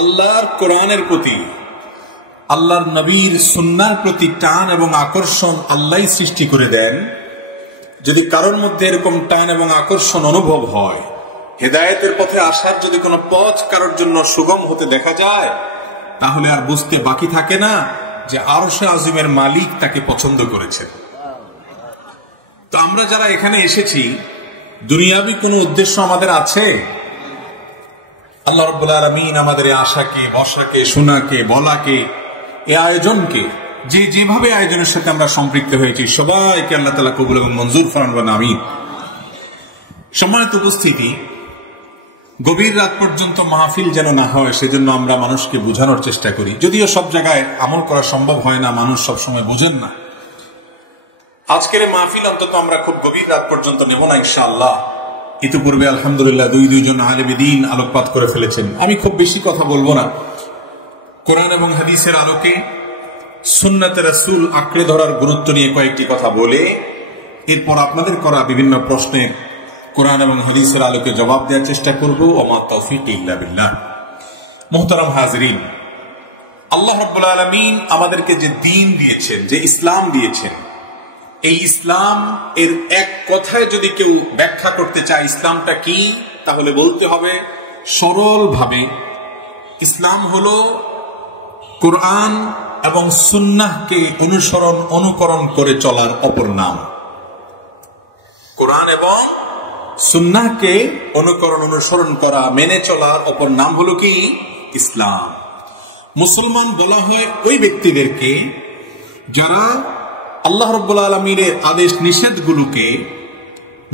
আল্লাহর কোরআনের প্রতি, আল্লাহর নবীর সুন্নাহর প্রতি টান এবং আকর্ষণ আল্লাহই সৃষ্টি করে দেন। যদি কারোর মধ্যে এরকম টান এবং আকর্ষণ অনুভব হয়, হেদায়েতের পথে আসার যদি কোনো পথ কারোর জন্য সুগম হতে দেখা যায়, তাহলে আর বুঝতে বাকি থাকে না যে আরশে আজিমের মালিক তাকে পছন্দ করেছেন। তো আমরা যারা এখানে এসেছি, দুনিয়াবি কোনো উদ্দেশ্য আমাদের আছে? আল্লাহ রাব্বুল আলামিন আমাদের আশাকে, বসাকে, শোনাকে, বলাকে, এই আয়োজনকে, যেভাবে আয়োজনের সাথে আমরা সম্পৃক্ত হয়েছি, সবাইকে আল্লাহ তাআলা কবুল এবং মঞ্জুর ফরমান, আমিন। সম্মানিত উপস্থিতি, গভীর রাত পর্যন্ত মাহফিল যেন না হয়, সেজন্য আমরা মানুষকে বোঝানোর চেষ্টা করি। যদিও সব জায়গায় আমল করা সম্ভব হয় না, মানুষ সবসময় বোঝেন না। আজকের মাহফিল অন্তত আমরা খুব গভীর রাত পর্যন্ত নেব না ইনশাআল্লাহ। ইতিপূর্বে আলহামদুলিল্লাহ দুইজন আলেমে দ্বীন আলোকপাত করে ফেলেছেন। আমি খুব বেশি কথা বলবো না। কোরআন এবং হাদিসের আলোকে সুন্নাতে রাসূল আঁকড়ে ধরার গুরুত্ব নিয়ে কয়েকটি কথা বলে এরপর আপনাদের করা বিভিন্ন প্রশ্নের কোরআন এবং হাদিসের আলোকে জবাব দেওয়ার চেষ্টা করব। ওমা তাওফীক ইল্লা বিল্লাহ। মুহতারাম হাজিরিন, আল্লাহ রাব্বুল আলামিন আমাদেরকে যে দ্বীন দিয়েছেন, যে ইসলাম দিয়েছেন, এই ইসলাম এর এক কথায় যদি কেউ ব্যাখ্যা করতে চায় ইসলামটা কি, তাহলে বলতে হবে সরল ভাবে, ইসলাম হলো কোরআন এবং সুন্নাহকে অনুকরণ করে চলার অপর নাম। কোরআন এবং সুন্নাহকে অনুসরণ করা, মেনে চলার অপর নাম হলো কি? ইসলাম। মুসলমান বলা হয় ওই ব্যক্তিদেরকে যারা আল্লাহ রাব্বুল আলামিনের আদেশ নিষেধগুলোকে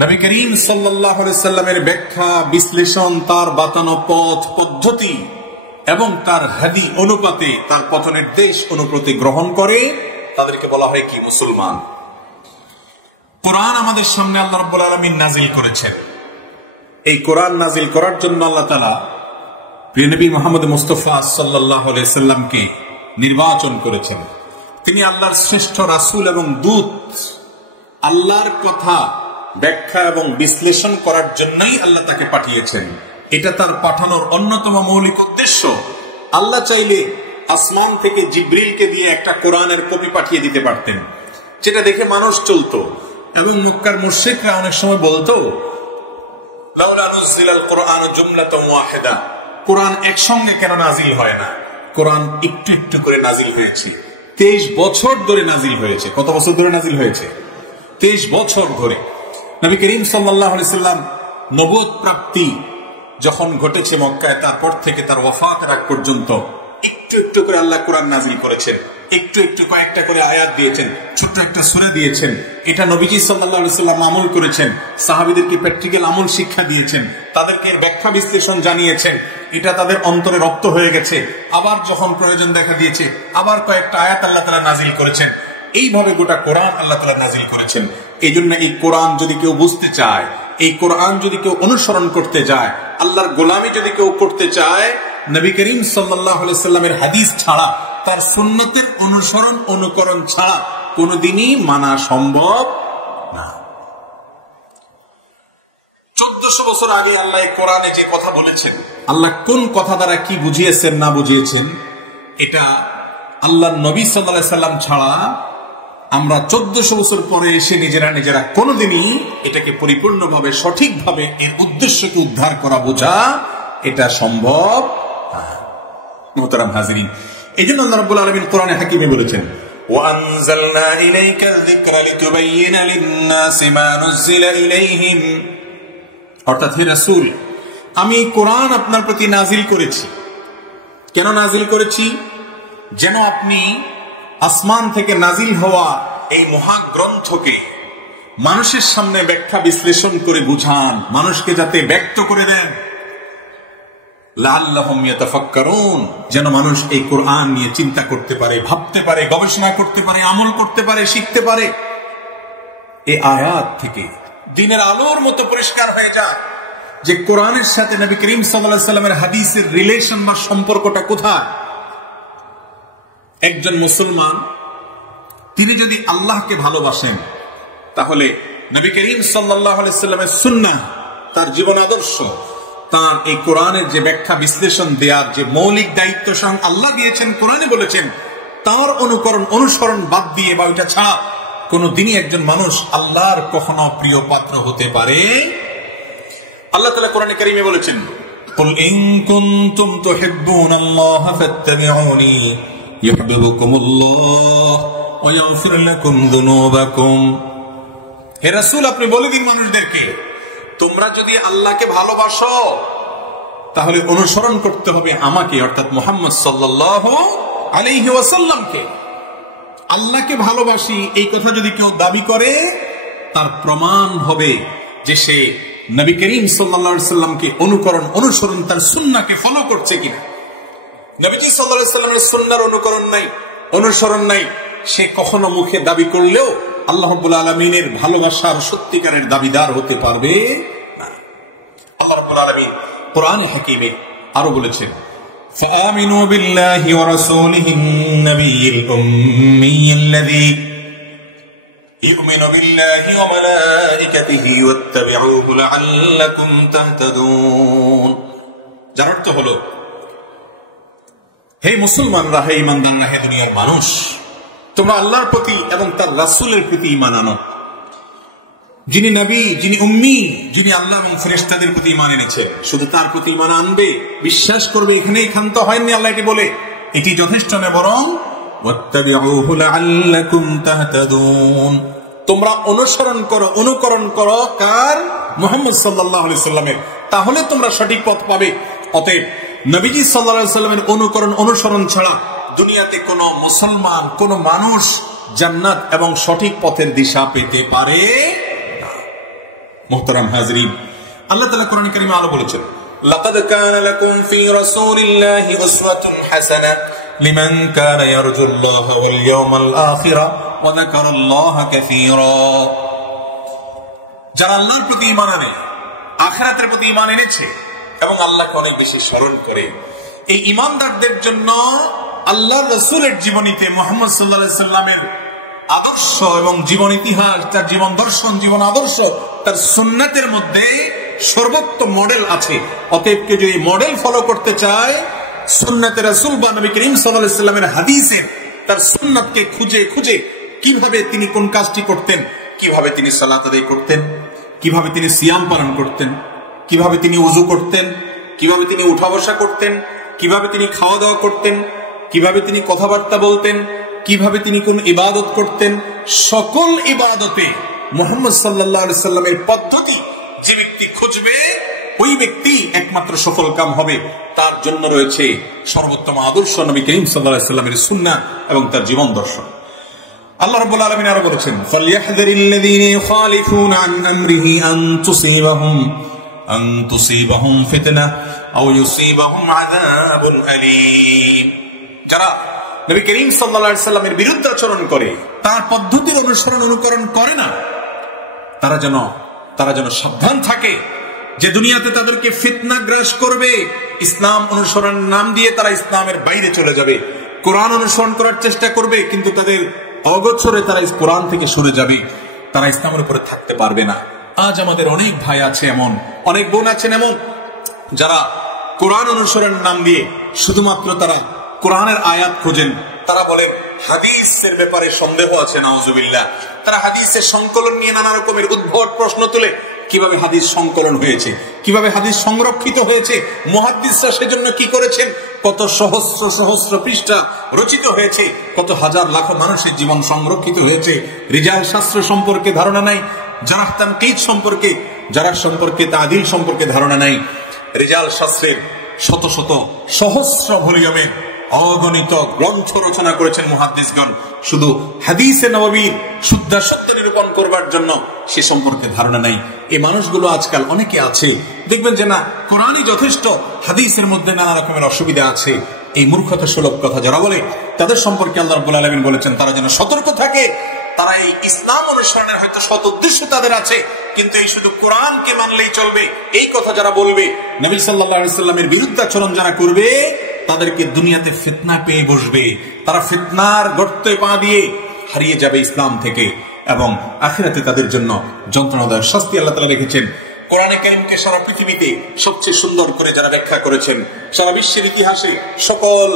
নবী করিম সাল্লাল্লাহু আলাইহি সাল্লামের ব্যাখ্যা, বিশ্লেষণ, তার বাতানো পথ পদ্ধতি এবং তার হাদি অনুপাতে, তার পথ নির্দেশ অনুপাতে গ্রহণ করে, তাদেরকে বলা হয় কি? মুসলমান। কোরআন আমাদের সামনে আল্লাহ রাব্বুল আলামিন নাজিল করেছেন। এই কোরআন নাজিল করার জন্য আল্লাহ তাআলা প্রিয় নবী মুহাম্মদ মুস্তাফা সাল্লাল্লাহু আলাইহি সাল্লামকে নির্বাচন করেছেন। তিনি আল্লাহর শ্রেষ্ঠ রাসূল এবং দূত। আল্লাহর কথা ব্যাখ্যা এবং বিশ্লেষণ করার জন্যই আল্লাহ তাকে পাঠিয়েছেন। এটা তার পাঠানোর অন্যতম মৌলিক উদ্দেশ্য। আল্লাহ চাইলে আসমান থেকে জিবরিলকে দিয়ে একটা কোরআনের কপি পাঠিয়ে দিতে পারতেন, যেটা দেখে মানুষ চলতো। এবং মক্কার মুশরিকরা অনেক সময় বলতো, লাউলা নুজিলাল কুরআনু জুমলাতান ওয়াহিদা, কোরআন একসঙ্গে কেন নাজিল হয় না? কোরআন একটু একটু করে নাজিল হয়েছে। 23 বছর ধরে নাজিল হয়েছে। কত বছর ধরে নাজিল হয়েছে? 23 বছর ধরে। নবী করিম সাল্লাল্লাহু আলাইহি সাল্লাম নবুয়ত প্রাপ্তি যখন ঘটেছে মক্কায়, তারপর থেকে তার ওয়াফাতের আগ পর্যন্ত একটু একটু করে আল্লাহ কোরআন নাজিল করেছেন। একটু একটু কয়েকটা করে আয়াত দিয়েছেন, ছোট্ট একটা সূরা দিয়েছেন। এটা নবীজি সাল্লাল্লাহু আলাইহি সাল্লাম আমল করেছেন, সাহাবীদেরকে প্র্যাকটিক্যাল আমল শিক্ষা দিয়েছেন, তাদেরকে এর ব্যাখ্যা বিশ্লেষণ জানিয়েছেন। এটা তাদের অন্তরে রপ্ত হয়ে গেছে। আবার যখন প্রয়োজন দেখা দিয়েছে, আবার কয়েকটা আয়াত আল্লাহ তাআলা নাজিল করেছেন। এইভাবে গোটা কোরআন আল্লাহ তাআলা নাজিল করেছেন। এই জন্য এই কোরআন যদি কেউ বুঝতে চায়, এই কোরআন যদি কেউ অনুসরণ করতে যায়, আল্লাহর গোলামি যদি কেউ করতে চায়, নবী করিম সাল্লাল্লাহু আলাইহি সাল্লামের হাদিস ছাড়া, তার সুন্নতের অনুকরণ ছাড়া কোনদিনই মানা সম্ভব না। 1400 বছর আগে আল্লাহ কোরআনে যে কথা বলেছেন, আল্লাহ কোন কথা দ্বারা কি বুঝিয়েছেন না বুঝিয়েছেন, এটা আল্লাহর নবী সাল্লাল্লাহু আলাইহি সাল্লাম ছাড়া আমরা 1400 বছর পরে এসে নিজেরা কোনদিনই এটাকে পরিপূর্ণভাবে, সঠিকভাবে এর উদ্দেশ্যকে উদ্ধার করা, বোঝা এটা সম্ভব না। মুহতারাম হাজিরিন, এই জন্য আল্লাহ রাব্বুল আলামিন কোরআনে হাকিমে বলেছেন, ওয়ানজালনা ইলাইকা যিকরা লিতুবাইয়িনা লিন-নাসি মা নুজিলা ইলাইহিম, অর্থাৎ হে রাসূল, আমি কোরআন আপনার প্রতি নাজিল করেছি। কেন নাজিল করেছি? যেন আপনি আসমান থেকে নাজিল হওয়া এই মহাগ্রন্থকে মানুষের সামনে ব্যাখ্যা বিশ্লেষণ করে বুঝান, মানুষকে যাতে ব্যক্ত করে দেন। লাআল্লাহুম ইয়াতাফাক্কারুন, যেন মানুষ এই কোরআন নিয়ে চিন্তা করতে পারে, ভাবতে পারে, গবেষণা করতে পারে, আমল করতে পারে, শিখতে পারে। এই আয়াত থেকে দ্বীনের আলোর মতো পরিষ্কার হয়ে যায় যে কোরআনের সাথে নবী করিম সাল্লাল্লাহু আলাইহি সাল্লামের হাদিসের রিলেশন বা সম্পর্কটা কোথায়। একজন মুসলমান তিনি যদি আল্লাহকে ভালোবাসেন, তাহলে নবী করিম সাল্লাল্লাহু আলাইহি সাল্লামের সুন্নাহ, তার জীবন আদর্শ, তার এই কোরআনের যে ব্যাখ্যা বিশ্লেষণ দেওয়ার যে মৌলিক দায়িত্ব স্বয়ং আল্লাহ দিয়েছেন, কোরআনে বলেছেন, তার অনুকরণ অনুসরণ বাদ দিয়ে বা ওইটা ছাড়া কোন দিনই একজন মানুষ আল্লাহর কখনো প্রিয় পাত্র হতে পারে। আল্লাহ তাআলা কোরআনে কারীমে বলেছেন, কুল ইন কুনতুম তুহিব্বুনাল্লাহা ফাত্তাবিউনি ইউহিব্বুকুমুল্লাহ ওয়া ইয়াগফির লাকুম যুনুবাকুম। হে রাসূল, আপনি বলে দিন মানুষদেরকে, তোমরা যদি আল্লাহকে ভালোবাসো তাহলে অনুসরণ করতে হবে আমাকে, অর্থাৎ মুহাম্মদ সাল্লাল্লাহু আলাইহি ওয়াসাল্লামকে। আল্লাহকে ভালোবাসি এই কথা যদি কেউ দাবি করে, তার প্রমাণ হবে যে সে নবী করিম সাল্লাল্লাহু আলাইহি ওয়াসাল্লামকে অনুসরণ তার সুন্নাহকে ফলো করছে কিনা। নবীজি সাল্লাল্লাহু আলাইহি ওয়াসাল্লামের সুন্নাহর অনুসরণ নাই, সে কখনো মুখে দাবি করলেও আল্লাহ রাব্বুল আলামিনের ভালোবাসার সত্যিকারের দাবিদার হতে পারবে না। আল্লাহ রাব্বুল আলামিন কোরআনে হাকীমে আরো বলেছেন, فآمنوا بالله ورسوله النبي الأمي الذي يؤمن بالله وملائكته واتبعوه لعلكم تهتدون। যার অর্থ হলো, হে মুসলমানরা, হে ঈমানদাররা, হে দুনিয়ার মানুষ, তোমরা আল্লাহর প্রতি এবং তার রাসূলের প্রতি ঈমান আনো। যিনি নবী, যিনি উম্মি, যিনি আল্লাহ এবং ফেরেশতাদের প্রতি ঈমান এনেছেন, শুধু তার প্রতি ঈমান আনবে, বিশ্বাস করবে, এখানেই ক্ষান্ত হয়নি আল্লাহ এটি বলে, এটি যথেষ্ট নয়, বরং ওয়াত্তাবিউহু লাআল্লাকুম তাহতাদুন, তোমরা অনুকরণ করো কার? মুহাম্মদ সাল্লাল্লাহু আলাইহি সাল্লামের, তাহলে তোমরা সঠিক পথ পাবে। অতএব নবীজি সাল্লাল্লাহু আলাইহি সাল্লামের অনুসরণ ছাড়া দুনিয়াতে কোনো মুসলমান, কোনো মানুষ জান্নাত এবং সঠিক পথের দিশা পেতে পারে না। মুহতারাম হাজরিন, আল্লাহ তাআলা কোরআন কারীমে আলো বলেছেন, লাকাদ কানা লাকুম ফি রাসূলিল্লাহি উসওয়াতুন হাসানাহ লিমান কানা ইয়ারজুল্লাহা ওয়াল ইয়াওমাল আখিরা ওয়া যাকারাল্লাহা কাসীরা। যারা আল্লাহর প্রতি ঈমান আনে, আখিরাতের প্রতি ঈমান এনেছে এবং আল্লাহকে অনেক বেশি স্মরণ করে, এই ঈমানদারদের জন্য আল্লাহর রাসূলের জীবনীতে মুহাম্মদ সাল্লাল্লাহু আলাইহি সাল্লামের আদর্শ এবং জীবন ইতিহাস, তার জীবন দর্শন, জীবন আদর্শ, তার সুন্নাতের মধ্যে সর্বোত্তম মডেল আছে। অতএব কেউ যদি মডেল ফলো করতে চায়, সুন্নাতে রাসূল বা নবী করিম সাল্লাল্লাহু আলাইহি সাল্লামের হাদিসের তার সুন্নাতকে খুঁজে কিভাবে তিনি কোন কাজটি করতেন, কিভাবে তিনি সালাত আদায় করতেন, কিভাবে তিনি সিয়াম পালন করতেন, কিভাবে তিনি ওযু করতেন, কিভাবে তিনি উঠা বসা করতেন, কিভাবে তিনি খাওয়া দাওয়া করতেন, কিভাবে তিনি কথাবার্তা বলতেন, কিভাবে তিনি কোন ইবাদত করতেন, সকল ইবাদতে মুহাম্মদ সাল্লাল্লাহু আলাইহি সাল্লামের পদ্ধতি যে ব্যক্তি খুঁজবে, ওই ব্যক্তি একমাত্র সফল কাম হবে। তার জন্য রয়েছে সর্বোত্তম আদর্শ নবী করিম সাল্লাল্লাহু আলাইহি সাল্লামের সুন্নাহ এবং তার জীবন দর্শন। আল্লাহ রাব্বুল আলামিন আরো বলেছেন, ফালইয়াহযারিল্লাযীনা ইখালিফুনা আন আমরিহি আন তুসিবাহুম ফিতনাহ আও ইউসিবাহুম আযাবুন আলীম। যারা নবী করিম সাল্লাল্লাহু আলাইহি সাল্লামের বিরুদ্ধে আচরণ করে, তার পদ্ধতির অনুকরণ করে না, তারা যেন সাবধান থাকে যে দুনিয়াতে তাদেরকে ফিতনা গ্রাস করবে। ইসলাম অনুসরণের নাম দিয়ে তারা ইসলামের বাইরে চলে যাবে, কোরআন অনুসরণ করার চেষ্টা করবে, কিন্তু তাদের অগোচরে তারা কোরআন থেকে সরে যাবে, তারা ইসলামের উপরে থাকতে পারবে না। আজ আমাদের অনেক ভাই আছে এমন, অনেক বোন আছেন এমন, যারা কোরআন অনুসরণের নাম দিয়ে শুধুমাত্র তারা কোরআনের আয়াত খোঁজেন। তারা বলেন হাদিসের ব্যাপারে সন্দেহ আছে, নাউজুবিল্লাহ। তারা হাদিসের সংকলন নিয়ে নানা রকমের উদ্ভট প্রশ্ন তোলে, কিভাবে হাদিস সংকলন হয়েছে, কিভাবে হাদিস সংরক্ষিত হয়েছে, মুহাদ্দিসরা সেজন্য কি করেছেন, কত সহস্র পৃষ্ঠা রচিত হয়েছে, কত হাজার লাখ মানুষের জীবন সংরক্ষিত হয়েছে। রিজাল শাস্ত্র সম্পর্কে ধারণা নাই, জারাহ তানকিদ সম্পর্কে, জারাহ সম্পর্কে, তাদিল সম্পর্কে ধারণা নাই। রিজাল শাস্ত্রের শত সহস্র ভলিউমে অগণিত গ্রন্থ রচনা করেছেন মুহাদ্দিসগণ, শুধু হাদিসে নববীর শুদ্ধ নিরূপণ করবার জন্য সে সম্পর্কে ধারণা নাই। এই মানুষগুলো আজকাল অনেকে আছে, দেখবেন যে না, কোরআনই যথেষ্ট, হাদিসের মধ্যে নানা রকমের অসুবিধা আছে। এই মূর্খতা সুলভ কথা যারা বলে, তাদের সম্পর্কে আল্লাহ রাব্বুল আলামিন বলেছেন তারা যেন সতর্ক থাকে। তারা এই ইসলাম অনুসরণের হয়তো সৎ উদ্দেশ্য তাদের আছে, কিন্তু এই শুধু কোরআনকে মানলেই চলবে এই কথা যারা বলবে, নবী সাল্লাল্লাহু আলাইহি সাল্লামের বিরুদ্ধাচরণ যারা করবে, তাদেরকে দুনিয়াতে ফিতনা পেয়ে বসবে। তারা ফিতনার গর্তে পা দিয়ে হারিয়ে যাবে ইসলাম থেকে, এবং আখিরাতে তাদের জন্য যন্ত্রণাদায়ক শাস্তি আল্লাহ তাআলা রেখেছেন। কোরআনে কারীমকে সারা পৃথিবীতে সবচেয়ে সুন্দর করে যারা ব্যাখ্যা করেছেন, সারা বিশ্বের ইতিহাসে সকল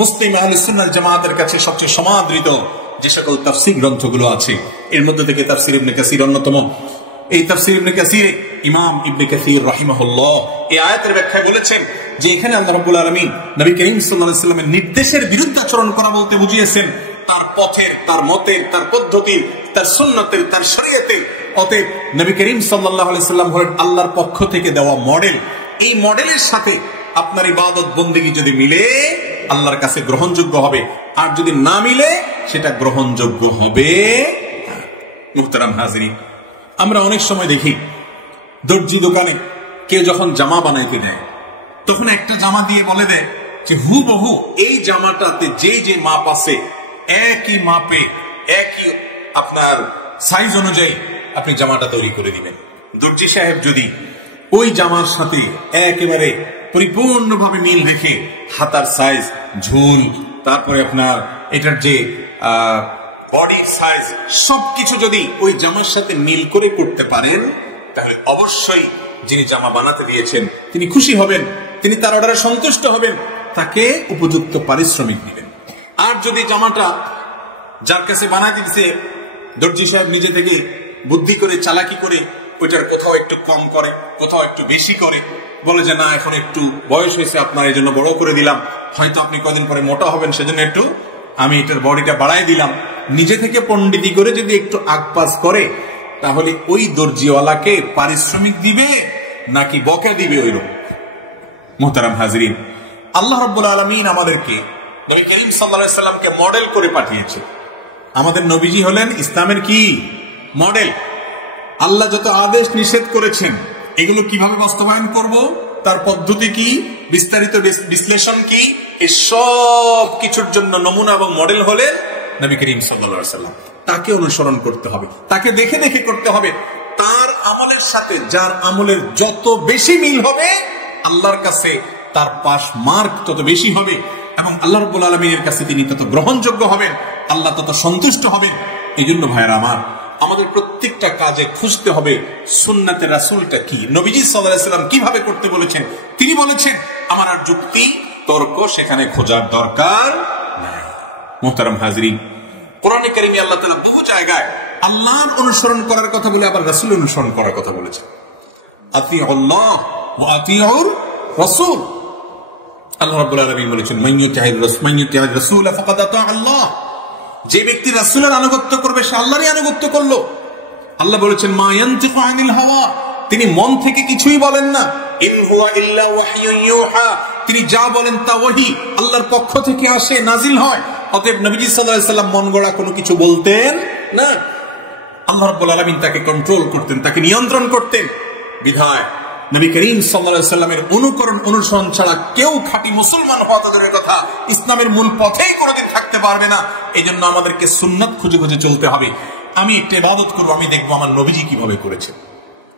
মুসলিম আহলে সুন্নাহ জামাতের কাছে সবচেয়ে সমাদৃত যে সকল তাফসীর গ্রন্থগুলো আছে, এর মধ্যে থেকে তাফসীর ইবনে কাসীর অন্যতম। এই তাফসীর ইবনে কাসীরে ইমাম ইবনে কাসীর রাহিমাহুল্লাহ এই আয়াতের ব্যাখ্যায় বলেছেন যে এখানে আল্লাহ রাব্বুল আলামিন নবী করিম সাল্লাল্লাহু আলাইহি ওয়াসাল্লামের নির্দেশের বিরুদ্ধাচরণ করা বলতে বুঝিয়েছেন তার পথের, তার মতের, তার পদ্ধতির, তার সুন্নতের, তার শরীয়তের। অতএব নবী করিম সাল্লাল্লাহু আলাইহি ওয়াসাল্লাম হলেন আল্লাহর পক্ষ থেকে দেওয়া মডেল। এই মডেলের সাথে আপনার ইবাদত বন্দেগী যদি মিলে আল্লাহর কাছে গ্রহণযোগ্য হবে, আর যদি না মিলে সেটা গ্রহণযোগ্য হবে। মুহতারাম হাজিরিন, আমরা অনেক সময় দেখি দর্জি দোকানে কেউ যখন জামা বানাইতে দেয় তখন একটা জামা দিয়ে বলে দেয় যে হুবহু এই জামাটাতে যে যে মাপ আছে একই মাপে একই আপনার সাইজ অনুযায়ী আপনি জামাটা তৈরি করে দিবেন। দর্জি সাহেব যদি ওই জামার সাথে একেবারে পরিপূর্ণভাবে মিল রেখে হাতার সাইজ, ঝুল, তারপরে আপনার এটার যে বডির সাইজ সবকিছু যদি ওই জামার সাথে মিল করে করতে পারেন তাহলে অবশ্যই যিনি জামা বানাতে দিয়েছেন তিনি খুশি হবেন, তিনি তার অর্ডারে সন্তুষ্ট হবেন, তাকে উপযুক্ত পারিশ্রমিক দিবেন। আর যদি জামাটা যার কাছে বানাতে দিয়েছে দর্জি সাহেব নিজে থেকে বুদ্ধি করে চালাকি করে ওইটার কোথাও একটু কম করে, কোথাও একটু বেশি করে, বলে যে না এখন একটু বয়স হয়েছে আপনার এই জন্য বড় করে দিলাম, হয়তো আপনি কদিন পরে মোটা হবেন সেজন্য একটু আমি এটার বডিটা বাড়াই দিলাম, নিজে থেকে পণ্ডিতি করে যদি একটু আগপাস করে তাহলে ওই দর্জিওয়ালাকে পারিশ্রমিক দিবে নাকি বকে দিবে ওই লোক? মুহতারাম হাজিরিন, আল্লাহ রাব্বুল আলামিন আমাদেরকে নবী করিম সাল্লাল্লাহু আলাইহি সাল্লামকে মডেল করে পাঠিয়েছে। আমাদের নবীজি হলেন ইসলামের কি মডেল। আল্লাহ যত আদেশ নিষেধ করেছেন এগুলো কিভাবে বাস্তবায়ন করব, তার পদ্ধতি কি, বিস্তারিত বিশ্লেষণ কি, এই সব কিছুর জন্য নমুনা এবং মডেল হলেন নবী করিম সাল্লাল্লাহু আলাইহি সাল্লাম। তাকে অনুসরণ করতে হবে, তাকে দেখে দেখে করতে হবে। তার আমলের সাথে যার আমলের যত বেশি মিল হবে আল্লাহর কাছে তার পাস মার্ক তত বেশি হবে এবং আল্লাহ রাব্বুল আলামিনের কাছে তিনি তত গ্রহণযোগ্য হবেন, আল্লাহ তত সন্তুষ্ট হবেন। এই জন্য ভাইরা আমার, আমাদের প্রত্যেকটা কাজে খুঁজতে হবে সুন্নাতে রাসূলটা কি, নবীজি সাল্লাল্লাহু আলাইহি সাল্লাম কিভাবে করতে বলেছেন। তিনি বলেছেন আমার আর যুক্তি তর্ক সেখানে খোঁজার দরকার নাই। মুহতারাম হাজিরিন, কোরআনে কারিমে আল্লাহ তাআলা বহু জায়গায় আল্লাহর অনুসরণ করার কথা বলে আবার রাসূলের অনুসরণ করার কথা বলেছেন। আতিউল্লাহ ওয়া আতিউর রাসূল। আল্লাহ রাব্বুল আলামিন বলেছেন মান ইউতি'আর রাসূল ফাকাদ আতা আল্লাহ। যে ব্যক্তি রাসূলের আনুগত্য করবে সে আল্লাহরই আনুগত্য করলো। আল্লাহ বলেছেন মা ইয়ানতিকু আনিল হাওয়া, তিনি মন থেকে কিছুই বলেন না। ইন হুয়া ইল্লা ওয়াহয়ুন ইউহা, তিনি যা বলেন তা ওহী, আল্লাহর পক্ষ থেকে আসে, নাজিল হয়। অতএব নবীজি সাল্লাল্লাহু আলাইহি সাল্লাম মন গড়া কোনো কিছু বলতেন না। আল্লাহ রাব্বুল আলামিন তাকে কন্ট্রোল করতেন, তাকে নিয়ন্ত্রণ করতেন। বিধায় নবী করিম সাল্লাল্লাহু আলাইহি সাল্লামের অনুকরণ অনুসরণ ছাড়া কেউ খাঁটি মুসলমান হওয়া তো দূরের কথা, ইসলামের মূল পথেই কোনোদিন থাকতে পারবে না। এই জন্য আমাদেরকে সুন্নাত খুঁজে খুঁজে চলতে হবে। আমি একটা ইবাদত করবো, আমি দেখবো আমার নবীজি কিভাবে করেছেন,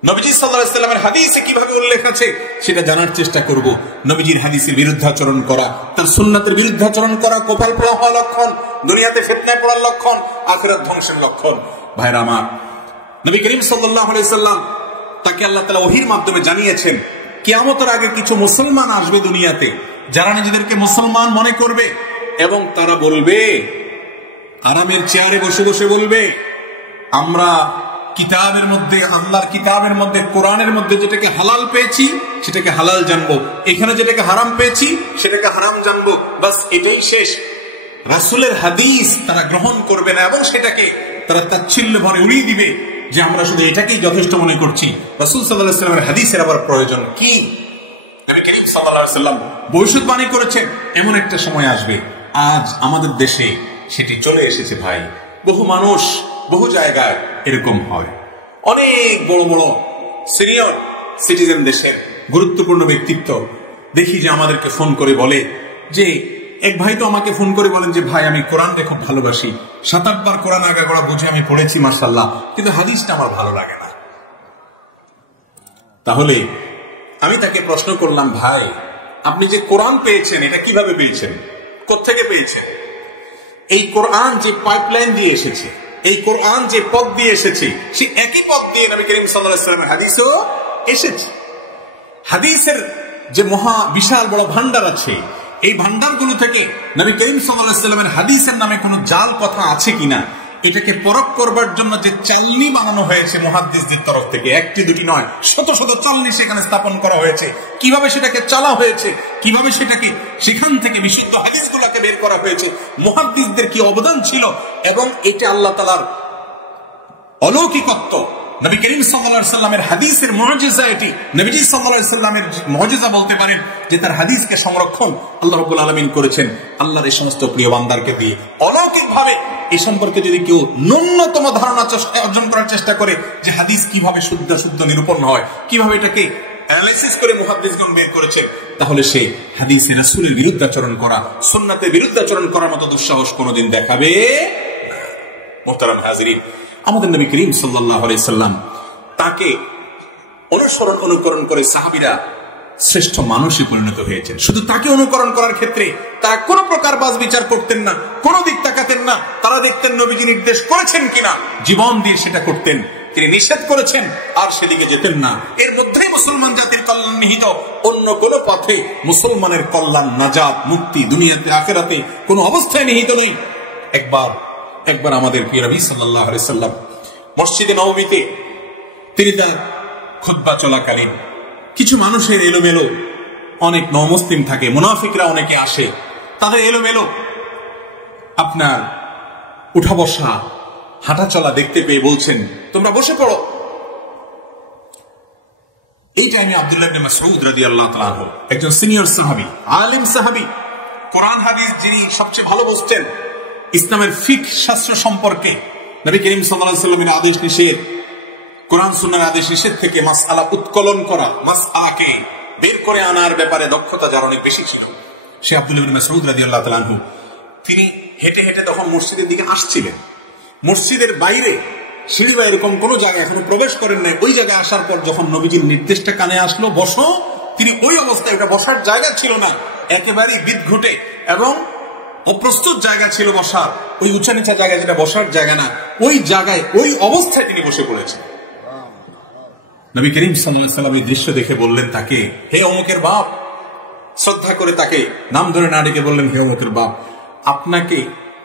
নবীজি সাল্লাল্লাহু আলাইহি সাল্লামের হাদিসে কিভাবে উল্লেখ আছে সেটা জানার চেষ্টা করব। নবীজির হাদিসের বিরুদ্ধাচরণ করা, তার সুন্নাতের বিরুদ্ধাচরণ করা কপাল পোড়া হওয়ার লক্ষণ, দুনিয়াতে ফিতনায় পড়ার লক্ষণ, আখিরাত ধ্বংসের লক্ষণ। ভাইরা আমার, নবী করিম সাল্লাল্লাহু আলাইহি সাল্লাম তাকে আল্লাহ তাআলা ওহীর মাধ্যমে জানিয়েছেন কিয়ামতের আগে কিছু মুসলমান আসবে দুনিয়াতে যারা নিজেদেরকে মুসলমান মনে করবে এবং তারা বলবে, আরামের চেয়ারে বসে বসে বলবে, আমরা কিতাবের মধ্যে, আল্লাহর কিতাবের মধ্যে, কোরআনের মধ্যে যেটাকে হালাল পেয়েছি সেটাকে হালাল জানবো, এখানে যেটাকে হারাম পেয়েছি সেটাকে হারাম জানবো, বাস এটাই শেষ। রাসূলের হাদিস তারা গ্রহণ করবে না এবং সেটাকে তারা তাচ্ছিল্য ভরে উড়িয়ে দিবে যে আমরা শুধু এটাকেই যথেষ্ট মনে করছি। রাসূল সাল্লাল্লাহু আলাইহি ওয়াসাল্লামের হাদিসের আবার প্রয়োজন কি? নবী করিম সাল্লাল্লাহু আলাইহি ওয়াসাল্লাম ভবিষ্যৎবাণী করেছেন এমন একটা সময় আসবে, আজ আমাদের দেশে সেটি চলে এসেছে ভাই। বহু মানুষ বহু জায়গায় এরকম হয়। অনেক বড় বড় সিনিয়র সিটিজেন, দেশের গুরুত্বপূর্ণ ব্যক্তিত্ব দেখি যে আমাদেরকে ফোন করে বলে যে, এক ভাই তো আমাকে ফোন করে বলেন যে ভাই আমি কোরআনকে খুব ভালোবাসি, 7-8 বার কোরআন আগাগোড়া বুঝে আমি পড়েছি মাশাআল্লাহ, কিন্তু হাদিসটা আমার ভালো লাগে না। তাহলে আমি তাকে প্রশ্ন করলাম, ভাই আপনি যে কোরআন পেয়েছেন এটা কিভাবে পেয়েছেন, কোত্থেকে পেয়েছেন? এই কোরআন যে পাইপলাইন দিয়ে এসেছে, এই কোরআন যে পথ দিয়ে এসেছে, সে একই পথ দিয়ে নবী করিম সাল্লাল্লাহু আলাইহি ওয়াসাল্লামের হাদিসও এসেছে। হাদিসের যে মহা বিশাল বড় ভান্ডার আছে, এই ভান্ডারগুলো থেকে নবী করিম সাল্লাল্লাহু আলাইহি ওয়াসাল্লামের হাদিসের নামে কোনো জাল কথা আছে কিনা এটাকে পরখ করবার জন্য যে চালনি বানানো হয়েছে মুহাদ্দিসদের তরফ থেকে, একটি দুটি নয়, শত শত চালনি সেখানে স্থাপন করা হয়েছে। কিভাবে সেটাকে চালা হয়েছে, কিভাবে সেটাকে সেখান থেকে বিশুদ্ধ হাদিসগুলোকে বের করা হয়েছে, মুহাদ্দিসদের কি অবদান ছিল, এবং এটা আল্লাহ তাআলার অলৌকিকত্ব, নবী করিম সাল্লাল্লাহু আলাইহি ওয়াসাল্লামের হাদিসের মুজিজা। এটি নবীজি সাল্লাল্লাহু আলাইহি ওয়াসাল্লামের মুজিজা বলতে পারেন, যে তার হাদিসকে সংরক্ষণ আল্লাহ রাব্বুল আলামিন করেছেন আল্লাহর এই সমস্ত প্রিয় বান্দারকে দিয়ে। অলৌকিকভাবে এই সম্পর্কে যদি কেউ ন্যূনতম ধারণা অর্জন করার চেষ্টা করে যে হাদিস কিভাবে শুদ্ধ নিরূপণ হয়, কিভাবে এটাকে অ্যানালাইসিস করে মুহাদ্দিসগণ বের করেছেন, তাহলে সে হাদিসে রাসূলের বিরুদ্ধাচরণ করা, সুন্নাতের বিরুদ্ধাচরণ করার মতো দুঃসাহস কোনোদিন দেখাবে না। মুহতারাম হাজিরিন, আমাদের নবী করিম সাল্লাল্লাহু আলাইহি সাল্লাম তাকে অনুকরণ করে সাহাবীরা শ্রেষ্ঠ মানুষে পরিণত হয়েছেন। শুধু তাকে অনুকরণ করার ক্ষেত্রে তারা কোনো প্রকার বাজ বিচার করতেন না, কোনো দিক তাকাতেন না। তারা দেখতেন নবীজি নির্দেশ করেছেন কিনা, জীবন দিয়ে সেটা করতেন। তিনি নিষেধ করেছেন আর সেদিকে যেতেন না। এর মধ্যেই মুসলমান জাতির কল্যাণ নিহিত, অন্য কোনো পথে মুসলমানের কল্যাণ, নাজাত, মুক্তি দুনিয়াতে আখিরাতে কোনো অবস্থায় নিহিত নেই। একবার আমাদের প্রিয় নবী সাল্লাল্লাহু আলাইহি সাল্লাম মসজিদে নববীতে তিনি তার খুতবা চলাকালীন কিছু মানুষের এলোমেলো, অনেক নমুসলিম থাকে, মুনাফিকরা অনেকে আসে, তাদের এলোমেলো আপনার উঠা বসা, হাঁটা চলা দেখতে পেয়ে বলছেন, তোমরা বসে পড়ো। এই টাইমে আব্দুল্লাহ ইবনে মাসউদ রাদিয়াল্লাহু তাআলা আনহু, একজন সিনিয়র সাহাবী, আলিম সাহাবী, কোরআন হাদিস যিনি সবচেয়ে ভালো বুঝতেন, ইসলামের ফিকহ শাস্ত্র সম্পর্কে নবী করিম সাল্লাল্লাহু আলাইহি ওয়াসাল্লামের আদেশ নিষেধ, কোরআন সুন্নাহর আদেশ নিষেধ থেকে মাসআলা উত্তোলন করা, মাসআলাকে বের করে আনার ব্যাপারে দক্ষতা যার অনেক বেশি ছিল, সে আব্দুল্লাহ ইবনে মাসউদ রাদিয়াল্লাহু তাআলা আনহু তিনি হেঁটে হেঁটে তখন মসজিদের দিকে আসছিলেন। মসজিদের বাইরে সিঁড়ি বা এরকম কোন জায়গায় এখনো প্রবেশ করেন নাই। ওই জায়গায় আসার পর যখন নবীজির নির্দেশটা কানে আসলো, বসো, তিনি ওই অবস্থায়, এটা বসার জায়গা ছিল না, একেবারেই বিদঘুটে এবং অপ্রস্তুত জায়গা ছিল বসার, ওই উঁচা নিচা জায়গা যেটা বসার জায়গা না, ওই জায়গায় ওই অবস্থায় তিনি বসে পড়েছেন। নবী করিম সাল্লাল্লাহু আলাইহি ওয়াসাল্লাম এই দৃশ্য দেখে বললেন তাকে, হে অমুকের বাপ, শ্রদ্ধা করে তাকে নাম ধরে না ডেকে বললেন, হে অমুকের বাপ,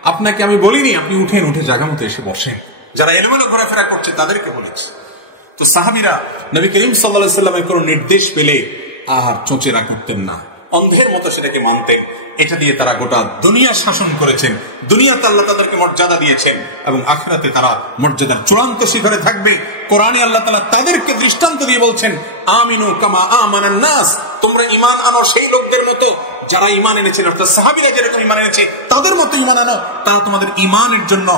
আপনাকে আমি বলিনি আপনি উঠেন, উঠে জায়গা মতো এসে বসেন, যারা এলোমেলো ঘোরাফেরা করছে তাদেরকে বলেছি। তো সাহাবীরা নবী করিম সাল্লাল্লাহু আলাইহি ওয়াসাল্লামের কোন নির্দেশ পেলে আর চোচেরা করতেন না, অন্ধের মতো সেটাকে মানতেন। এটা দিয়ে তারা গোটা দুনিয়া শাসন করেছেন, দুনিয়াতে আল্লাহ তাদেরকে মর্যাদা দিয়েছেন এবং আখিরাতে তারা মর্যাদার চূড়ান্ত শিখরে থাকবে। কোরআনে আল্লাহ তাআলা তাদেরকে দৃষ্টান্ত দিয়ে বলছেন, আমিনু কামা আমানান নাস, তোমরা ঈমান আনো সেই লোকদের মতো যারা ঈমান এনেছিল, অর্থাৎ সাহাবীরা যেরকম ঈমান এনেছে তাদের মতো ঈমান আনো। তারা তোমাদের ঈমানের জন্য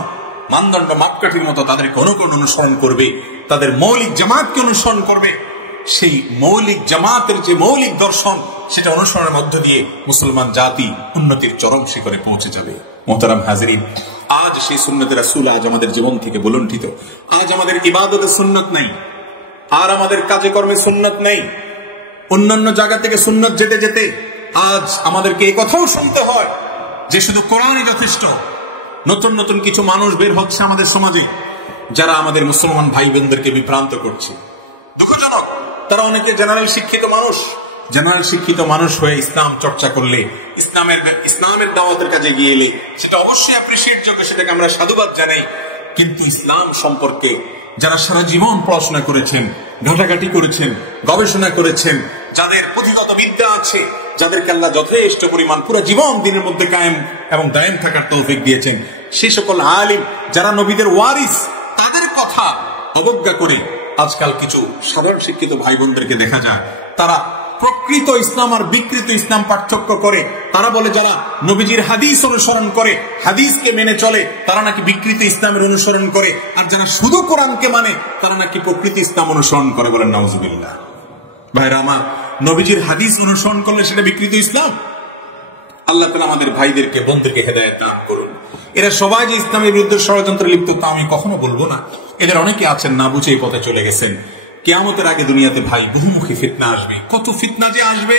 মানদণ্ড মাপকাঠির মতো তাদেরকে অনুসরণ করবে, তাদের মৌলিক জামাতকে অনুসরণ করবে। সেই মৌলিক জামাতের যে মৌলিক দর্শন, সেটা অনুসরণের মধ্য দিয়ে মুসলমান জাতি উন্নতির চরম শিখরে পৌঁছে যাবে। মুহতারাম হাজিরিন, আজ সেই সুন্নতে রাসূল আজ আমাদের জীবন থেকে বুলন্ডিত। আজ আমাদের ইবাদতে সুন্নত নাই, আর আমাদের কাজে কর্মে সুন্নত নেই। অন্যান্য জায়গা থেকে সুন্নত যেতে যেতে আজ আমাদেরকে এই কথাও শুনতে হয় যে শুধু কোরআনই যথেষ্ট। নতুন নতুন কিছু মানুষ বের হচ্ছে আমাদের সমাজে, যারা আমাদের মুসলমান ভাই বোনদেরকে বিভ্রান্ত করছে। দুঃখজনক, তারা অনেকে জেনারেল শিক্ষিত মানুষ হয়ে ইসলাম চর্চা করলে, ইসলামের দাওয়াতের কাজে গিয়ে এলে সেটা অবশ্যই অ্যাপ্রিশিয়েট যোগ্য, সেটাকে আমরা সাধুবাদ জানাই। কিন্তু ইসলাম সম্পর্কে যারা সারা জীবন পড়াশোনা করেছেন, ঘাটাঘাটি করেছেন, গবেষণা করেছেন, যাদের পুঁথিগত বিদ্যা আছে, যাদেরকে আল্লাহ যথেষ্ট পরিমাণ পুরো জীবন দিনের মধ্যে কায়েম এবং দায়েম থাকার তৌফিক দিয়েছেন, সেই সকল আলিম যারা নবীদের ওয়ারিস, তাদের কথা অবজ্ঞা করে আজকাল কিছু সাধারণ শিক্ষিত ভাই বোনদেরকে দেখা যায় তারা প্রকৃত ইসলাম আর বিকৃত ইসলাম পার্থক্য করে। তারা বলে যারা নবীজির হাদিস অনুসরণ করে, হাদিসকে মেনে চলে, তারা নাকি বিকৃত ইসলামের অনুসরণ করে, আর যারা শুধু কোরআনকে মানে তারা নাকি প্রকৃত ইসলাম অনুসরণ করে। বলেন নাউজুবিল্লাহ। ভাইরা আমার, নবীজির হাদিস অনুসরণ করলে সেটা বিকৃত ইসলাম? আল্লাহ তাআলা আমাদের ভাইদেরকে বোনদেরকে হেদায়েত দান করুন। এরা সবাই যে ইসলামের বিরুদ্ধে ষড়যন্ত্রে লিপ্ত তা আমি কখনো বলবো না। এদের অনেকে আছেন না বুঝে এই পথে চলে গেছেন। কিয়ামতের আগে দুনিয়াতে ভাই বহুমুখী ফিতনা আসবে, কত ফিতনা যে আসবে,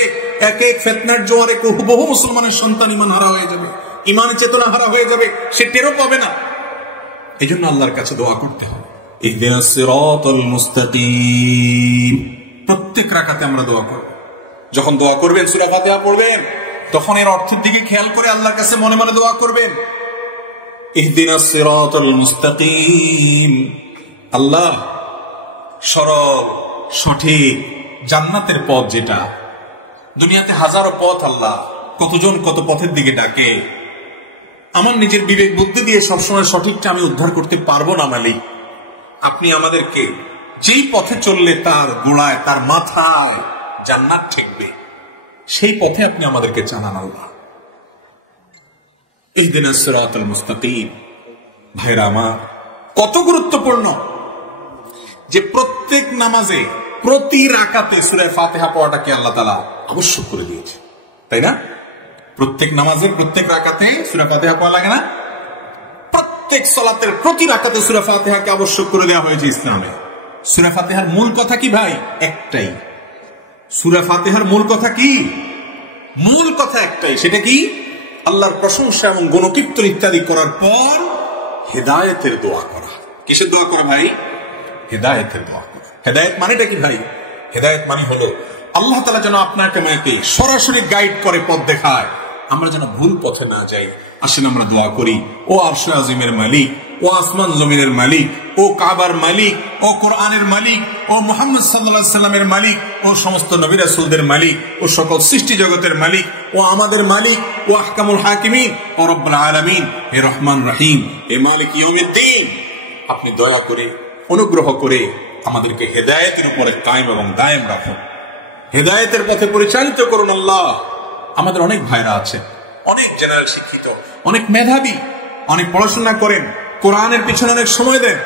এক এক ফিতনার জোয়ারে বহু মুসলমানের সন্তান ঈমান হারা হয়ে যাবে, ঈমানের চেতনা হারা হয়ে যাবে, সে টেরও পাবে না। এই জন্য আল্লাহর কাছে দোয়া করতে হবে, ইহদিনাস সিরাতাল মুস্তাকিম। প্রত্যেক রাকাতে আমরা দোয়া করব। যখন দোয়া করবেন, সূরা ফাতিহা পড়বেন, তখন এর অর্থের দিকে খেয়াল করে আল্লাহর কাছে মনে মনে দোয়া করবেন, ইহদিনাস সিরাতাল মুস্তাকিম, আল্লাহ সরল সঠিক জান্নাতের পথ যেটা। দুনিয়াতে হাজারো পথ, আল্লাহ কতজন কত পথের দিকে ডাকে। আমার নিজের বিবেক বুদ্ধি দিয়ে সবসময় সঠিকটা আমি উদ্ধার করতে পারবো না মালিক। আপনি আমাদেরকে যেই পথে চললে তার গোড়ায়, তার মাথায় জান্নাত ঠেকবে, সেই পথে আপনি আমাদেরকে জানান আল্লাহ। ইহদিনাস সিরাতাল মুস্তাকিম। ভাইরা আমার, কত গুরুত্বপূর্ণ যে প্রত্যেক নামাজে প্রতি রাকাতে সূরা ফাতিহা পড়াটাকে আল্লাহ তাআলা আবশ্যক করে দিয়েছে, তাই না? প্রত্যেক নামাজের প্রত্যেক রাকাতে সূরা ফাতিহা পড়া লাগে না? প্রত্যেক সালাতের প্রতি রাকাতে সূরা ফাতিহাকে আবশ্যক করে দেওয়া হয়েছে ইসলামে। সূরা ফাতিহার মূল কথা কি ভাই? একটাই। সূরা ফাতিহার মূল কথা কি? মূল কথা একটাই, সেটা কি? আল্লাহর প্রশংসা এবং গুণকীর্তন ইত্যাদি করার পর হেদায়েতের দোয়া করা। কিসের দোয়া করা ভাই? হেদায়েতের দোয়া করা। হেদায়েত মানেটা কি ভাই? হেদায়েত মানে হলো আল্লাহ তাআলা যেন আপনাকে আমাকে সরাসরি গাইড করে, পথ দেখায়, আমরা যেন ভুল পথে না যাই। আসেন আমরা দোয়া করি, ও আরশে আজিমের মালিক, ও আসমান জমিনের মালিক, ও কাবার মালিক, ও কোরআনের মালিক, ও মুহাম্মদ সাল্লাল্লাহু আলাইহি সাল্লামের মালিক, ও সমস্ত নবী রাসূলদের মালিক, ও সকল সৃষ্টি জগতের মালিক, ও আমাদের মালিক, ও আহকামুল হাকিমিন, ও রব্বুল আলামিন, হে রহমান রহিম, হে মালিক ইয়াউমিদ্দিন, আপনি দয়া করে অনুগ্রহ করে আমাদেরকে হেদায়েতের উপরে কায়েম এবং দায়েম রাখুন, হেদায়েতের পথে পরিচালিত করুন আল্লাহ। আমাদের অনেক ভাইরা আছে, অনেক জেনারেল শিক্ষিত, অনেক মেধাবী, অনেক পড়াশোনা করেন, কোরআনের পিছনে অনেক সময় দেন,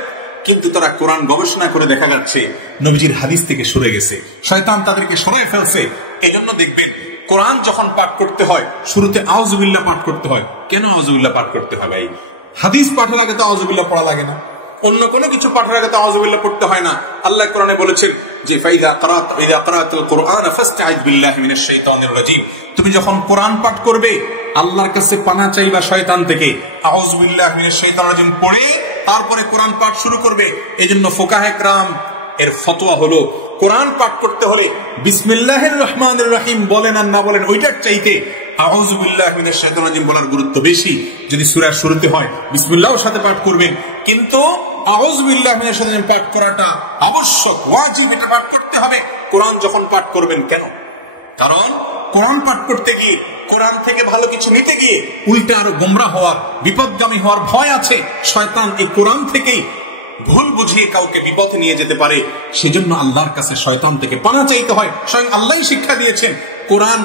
কিন্তু তারা কোরআন গবেষণা করে দেখা যাচ্ছে নবীজির হাদিস থেকে সরে গেছে, শয়তান তাদেরকে সরায় ফেলছে। এজন্য দেখবেন কোরআন যখন পাঠ করতে হয় শুরুতে আউযুবিল্লাহ পাঠ করতে হয়। কেন আউযুবিল্লাহ পাঠ করতে হয় ভাই? হাদিস পাঠের আগে তো আউযুবিল্লাহ পড়া লাগে না, অন্য কোনো কিছু পাঠের আগে তো আউযুবিল্লাহ পড়তে হয় না। আল্লাহ কোরআনে বলেছেন যে ফাইদা ক্রাআতাল কুরআন ফাসতাইজ বিল্লাহি মিনাশ শাইতানির রাজীম, তুমি যখন কোরআন পাঠ করবে আল্লাহর কাছে পানাহ চাইবা শয়তান থেকে, আউযু বিল্লাহি মিনাশ শাইতানির রাজীম পড়ে তারপরে কোরআন পাঠ শুরু করবে। এজন্য ফুকাহে কেরাম এর ফতোয়া হলো কোরআন পাঠ করতে হলে বিসমিল্লাহির রহমানির রহিম বলেন আর না বলেন ওইটার চাইতে আউযু বিল্লাহি মিনাশ শাইতানির রাজীম বলার গুরুত্ব বেশি। যদি সূরার শুরুতে হয় বিসমিল্লাহর সাথে পাঠ করবেন, কিন্তু আউযু বিল্লাহি মিনাশ শাইতানির রাজীম পাঠ করাটা আবশ্যক, ওয়াজিব, এটা পাঠ করতে হবে কোরআন যখন পাঠ করবেন। কেন? কারণ কোরআন পাঠ করতে গিয়ে, কোরআন থেকে ভালো কিছু নিতে গিয়ে উল্টে আরো গোমরাহ হওয়ার, বিপদগামী হওয়ার ভয় আছে। শয়তান এই কোরআন থেকেই ভুল বুঝিয়ে কাউকে বিপথে নিয়ে যেতে পারে। সেজন্য আল্লাহর কাছে শয়তান থেকে পানাহ চাইতে হয়। স্বয়ং আল্লাহই শিক্ষা দিয়েছেন কোরআন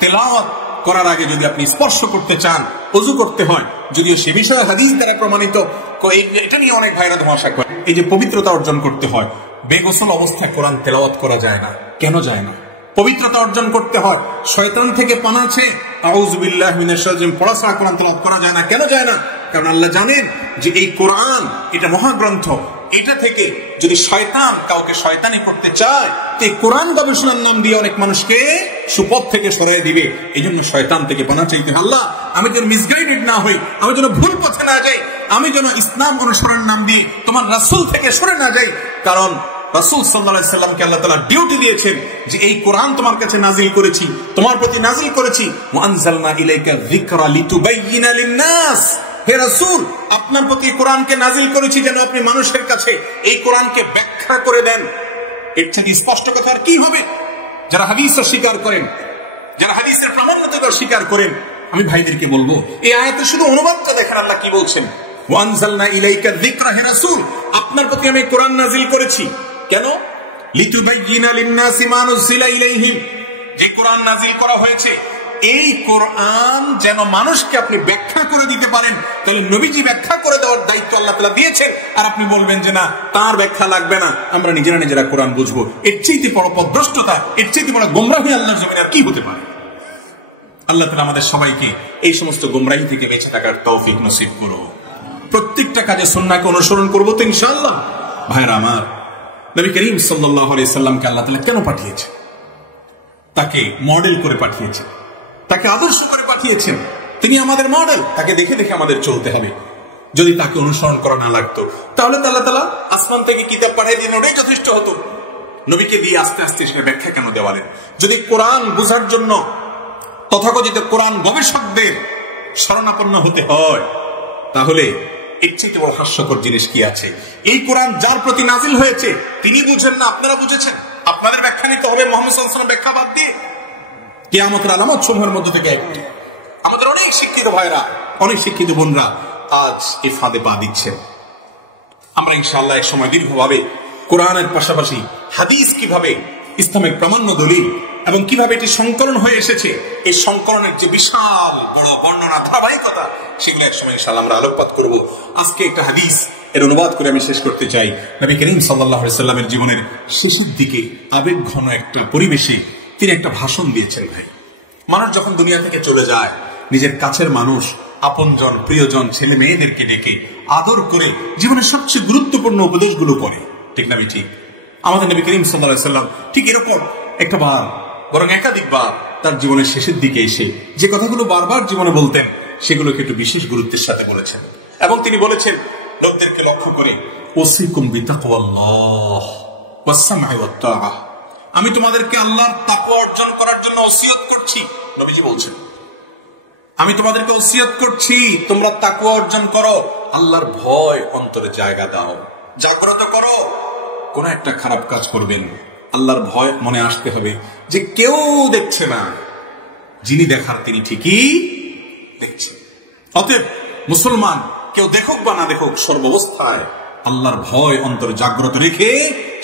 তেলাওয়াত করার আগে যদি আপনি স্পর্শ করতে চান ওযু করতে হয়, যদিও সে বিষয়ে হাদিস দ্বারা প্রমাণিত। এটা নিয়ে অনেক ভাইরা ধোঁয়াশা করে। এই যে পবিত্রতা অর্জন করতে হয়, বেগোসল অবস্থায় কোরআন তেলাওয়াত করা যায় না। কেন যায় না? পবিত্রতা অর্জন করতে হয়, শয়তান থেকে পানাহ চেয়ে আউযু বিল্লাহি মিনাশ শাইতানির রাজীম পড়া ছাড়া কোরআন তেলাওয়াত করা যায় না। কেন যায় না? কারণ আল্লাহ জানেন যে এই কোরআন এটা মহাগ্রন্থ, এটা থেকে যদি শয়তান কাউকে শয়তানি করতে চায় তো কোরআন গবেষণার নাম দিয়ে অনেক মানুষকে সুপথ থেকে সরিয়ে দিবে। এই জন্য শয়তান থেকে পানাহ চাইতে, আল্লাহ আমি যেন মিসগাইডেড না হই, আমি যেন ভুল পথে না যাই, আমি যেন ইসলাম অনুসরণের নাম দিয়ে তোমার রাসূল থেকে সরে না যাই। কারণ রাসূল সাল্লাল্লাহু আলাইহি সাল্লামকে আল্লাহ তাআলা ডিউটি দিয়েছেন যে এই কোরআন তোমার কাছে নাজিল করেছি, তোমার প্রতি নাজিল করেছি। ওয়া আনজালনা ইলাইকা যিকরা লিতুবাইয়িনা লিন-নাস, হে রাসূল আপনার প্রতি কোরআনকে নাজিল করেছি যেন আপনি মানুষের কাছে এই কোরআনকে ব্যাখ্যা করে দেন। এর থেকে স্পষ্ট কথা আর কি হবে? যারা হাদিস স্বীকার করেন, যারা হাদিসের প্রামাণ্যতা স্বীকার করেন, আমি ভাইদেরকে বলবো এই আয়াতের শুধু অনুবাদটা দেখেন আল্লাহ কি বলছেন। ওয়া আনজালনা ইলাইকা যিকরা, হে রাসূল আপনার প্রতি আমি কোরআন নাজিল করেছি। কেন? লিতুবাইয়িনা লিন-নাসি মা নুযিলা ইলাইহিম, যে কোরআন নাজিল করা হয়েছে এই কোরআন যেন মানুষকে আপনি ব্যাখ্যা করে দিতে পারেন। তাহলে নবীজি ব্যাখ্যা করে দেওয়ার দায়িত্ব আল্লাহ তাআলা দিয়েছেন, আর আপনি বলবেন যে না তার ব্যাখ্যা লাগবে না, আমরা নিজেরা নিজেরা কোরআন বুঝবো। এর চাইতে বড় পথভ্রষ্টতা, এর চাইতে বড় গোমরাহি আল্লাহর জমিনে আর কি হতে পারে? আল্লাহ তাআলা আমাদের সবাইকে এই সমস্ত গোমরাহি থেকে বেঁচে থাকার তৌফিক নসিব করুন। প্রত্যেকটা কাজে সুন্নাহকে অনুসরণ করবো তো ইনশাআল্লাহ। ভাইরা আমার, নবী করিম সাল্লাল্লাহু আলাইহি সাল্লামকে আল্লাহ তাআলা কেন পাঠিয়েছে? তাকে মডেল করে পাঠিয়েছেন, তাকে আদর্শ করে পাঠিয়েছেন। তিনি আমাদের মডেল, তাকে দেখে দেখে আমাদের চলতে হবে। যদি তাকে অনুসরণ করা না লাগতো তাহলে আল্লাহ তাআলা আসমান থেকে কিতাব পাঠিয়ে দিন, ওটাই যথেষ্ট হতো। নবীকে দিয়ে আস্তে আস্তে সেটা ব্যাখ্যা কেন দেওয়ালেন? যদি কোরআন বোঝার জন্য তথাকথিত কোরআন গবেষকদের শরণাপন্ন হতে হয়, তাহলে এর চেয়ে বড় হাস্যকর জিনিস কি আছে? এই কোরআন যার প্রতি নাজিল হয়েছে তিনি বুঝেন না, আপনারা বুঝেছেন, আপনাদের ব্যাখ্যা নিতে হবে মুহাম্মদ সাল্লাল্লাহু আলাইহি ওয়াসাল্লাম ব্যাখ্যা বাদ দিয়ে। কিয়ামতের আলামত সমূহের মধ্যে থেকে একটি। আমাদের অনেক শিক্ষিত ভাইরা, অনেক শিক্ষিত বোনরা আজ এই ফাঁদে পা দিচ্ছেন। আমরা ইনশাআল্লাহ এক সময় দীর্ঘভাবে কোরআনের পাশাপাশি হাদিস কিভাবে ইসলামের প্রামাণ্য দলিল এবং কিভাবে এটি সংকলন হয়ে এসেছে, এই সংকলনের যে বিশাল বড় বর্ণনা ধারাবাহিকতা, সেগুলো এক সময় ইনশাআল্লাহ আমরা আলোকপাত করব। আজকে একটা হাদিস এর অনুবাদ করে আমি শেষ করতে চাই। নবী করিম সাল্লাল্লাহু আলাইহি সাল্লামের জীবনের শেষের দিকে আবেগঘন একটা পরিবেশে তিনি একটা ভাষণ দিয়েছেন। ভাই, মানুষ যখন দুনিয়া থেকে চলে যায়, নিজের কাছের মানুষ, আপনজন, প্রিয়জন, ছেলে মেয়েদেরকে ডেকে আদর করে জীবনের সবচেয়ে গুরুত্বপূর্ণ উপদেশগুলো করে, ঠিক না? ঠিক আমাদের নবী করিম সাল্লাল্লাহু আলাইহি সাল্লাম ঠিক এরকম একটা বার, বরং একাধিকবার তার জীবনের শেষের দিকে এসে যে কথাগুলো বারবার জীবনে বলতেন, সেগুলোকে একটু বিশেষ গুরুত্বের সাথে বলেছেন। এবং তিনি বলেছেন লোকদেরকে লক্ষ্য করে, ওয়াসিকুম বিতাকওয়াল্লাহ ওয়াস সামঈ ওয়াত তাআহ, আমি তোমাদেরকে আল্লাহর তাকওয়া অর্জন করার জন্য ওসিয়ত করছি। নবীজি বলছেন, আমি তোমাদেরকে ওসিয়ত করছি তোমরা তাকওয়া অর্জন করো, আল্লাহর ভয় অন্তরে জায়গা দাও, জাগ্রত করো। কোন একটা খারাপ কাজ করবেন, আল্লাহর ভয় মনে আসতে হবে যে কেউ দেখছে না, যিনি দেখার তিনি ঠিকই দেখছেন। অতএব মুসলমান কেউ দেখুক বা না দেখুক, সর্বাবস্থায় আল্লাহর ভয় অন্তরে জাগ্রত রেখে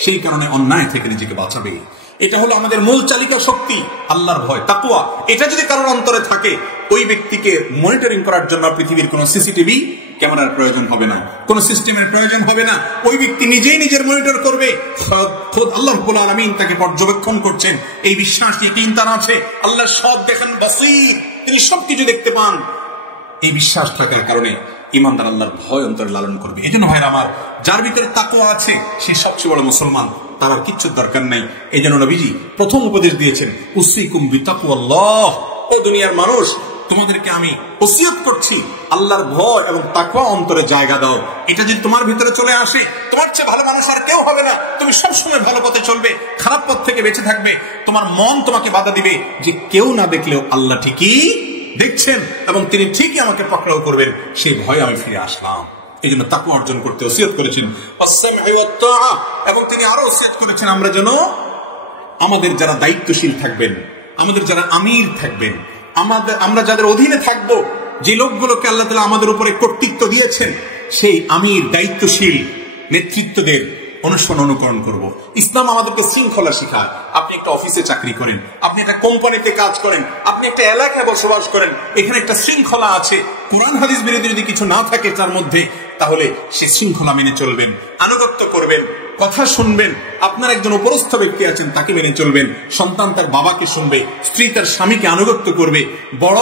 সেই কারণে অন্যায় থেকে নিজেকে বাঁচাবে। এটা হলো আমাদের মূল চালিকা শক্তি, আল্লাহর ভয়, তাকওয়া। এটা যদি কারোর অন্তরে থাকে, ওই ব্যক্তিকে মনিটরিং করার জন্য পৃথিবীর কোন সিসিটিভি ক্যামেরার প্রয়োজন হবে না, কোন সিস্টেমের প্রয়োজন হবে না। ওই ব্যক্তি নিজেই নিজের মনিটর করবে, খোদ আল্লাহ রাব্বুল আলামিন তাকে পর্যবেক্ষণ করছেন, এই বিশ্বাস ইয়াকিন তার আছে। আল্লাহ সব দেখেন, বাসীর, তিনি সবকিছু দেখতে পান। এই বিশ্বাস থাকার কারণে ইমানদার আল্লাহর ভয় অন্তরে লালন করবে। এই জন্য ভাইরা আমার, যার ভিতরে তাকওয়া আছে সে সবচেয়ে বড় মুসলমান, তার আর কিচ্ছু দরকার নাই। এই জন্য নবীজি প্রথম উপদেশ দিয়েছেন, উসিকুম বিতাকওয়াল্লাহ, ও দুনিয়ার মানুষ, তোমাদেরকে আমি ওসিয়ত করছি আল্লাহর ভয় এবং তাকওয়া অন্তরে জায়গা দাও। এটা যদি তোমার ভিতরে চলে আসে, তোমার চেয়ে ভালো মানুষ আর কেউ হবে না। তুমি সবসময় ভালো পথে চলবে, খারাপ পথ থেকে বেঁচে থাকবে। তোমার মন তোমাকে বাধা দিবে যে কেউ না দেখলেও আল্লাহ ঠিকই দেখছেন এবং তিনি ঠিকই আমাকে পাকড়াও করবেন, সেই ভয়ে আমি ফিরে আসলাম। এই জন্য তাকওয়া অর্জন করতে ওসিয়ত করেছেন। এবং তিনি আরো ওসিয়ত করেছেন আমরা যেন আমাদের যারা দায়িত্বশীল থাকবেন, আমাদের যারা আমির থাকবেন, আমরা যাদের অধীনে থাকব, যে লোকগুলোকে আল্লাহ তাআলা আমাদের উপরে কর্তৃত্ব দিয়েছেন, সেই আমির, দায়িত্বশীল নেতৃত্বদের অনুসরণ অনুকরণ করব। ইসলাম আমাদেরকে শৃঙ্খলা শেখায়। আপনি একটা অফিসে চাকরি করেন, আপনি একটা কোম্পানিতে কাজ করেন, আপনি একটা এলাকায় বসবাস করেন, এখানে একটা শৃঙ্খলা আছে। কোরআন হাদিস বিরোধী যদি কিছু না থাকে তার মধ্যে, তাহলে সে শৃঙ্খলা মেনে চলবেন, আনুগত্য করবেন, কথা শুনবেন। আপনার একজন উপরস্থ ব্যক্তি আছেন, তাকে মেনে চলবেন। সন্তান তার বাবাকে শুনবে, স্ত্রী তার স্বামীকে আনুগত্য করবে, বড়